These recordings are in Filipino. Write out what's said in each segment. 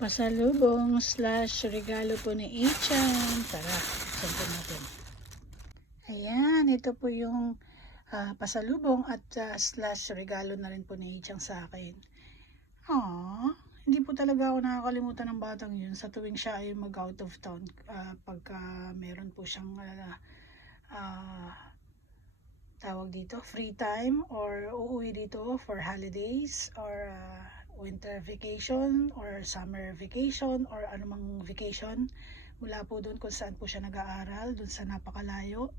Pasalubong slash regalo po ni Ichan. Tara, buksan po natin. Ayan, ito po yung pasalubong at slash regalo na rin po ni Ichan sa akin. Hindi po talaga ako nakakalimutan ng batang yun sa tuwing siya ay mag out of town. Pagka meron po siyang tawag dito, free time or uuwi dito for holidays or winter vacation or summer vacation or anumang vacation mula po doon kung saan po siya nag-aaral, doon sa napakalayo.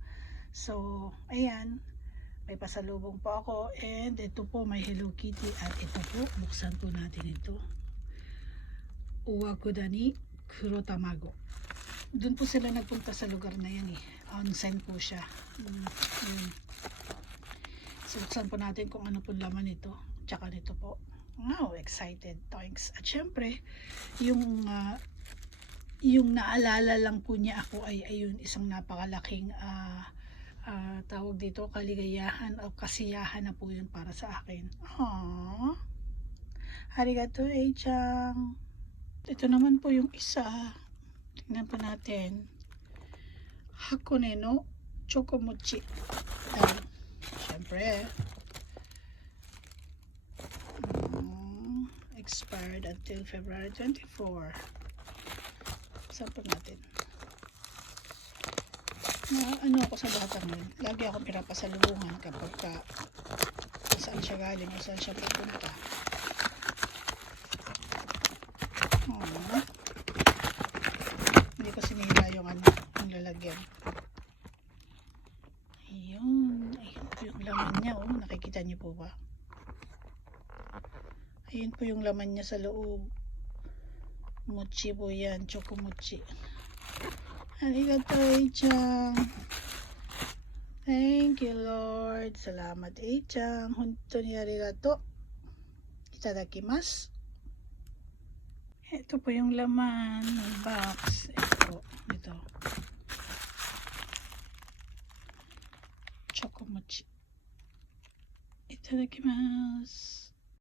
So, ayan, may pasalubong po ako and ito po may Hello Kitty at ito po, buksan po natin ito. Uwakudani Kuro Tamago. Doon po sila nagpunta sa lugar na yan eh. Onsen po siya. Yun. So, buksan po natin kung ano po laman nito. Tsaka nito po. Wow, excited. Thanks. At syempre, yung naalala lang po niya ako ay ayun, isang napakalaking tawag dito, kaligayahan o kasiyahan na po yun para sa akin. Aww. Arigato, Eichang. Ito naman po yung isa. Tingnan po natin. Hakone no Chocomochi. Siyempre. Expired until February 24. Saan po natin? Ano ako sa batang yun. Lagi akong pinapasalubungan kapag saan siya galing o saan siya pupunta. Hindi ko sinira yung lalagyan. Ayun po yung laman niya. Nakikita niyo po ba? Ayun po yung laman niya sa loob. Mochi po yan. Chocomochi. Arigato, Eichang. Thank you, Lord. Salamat, Eichang. Honto ni arigato. Itadakimasu. Ito po yung laman ng box. Ito. Chocomochi. Itadakimasu.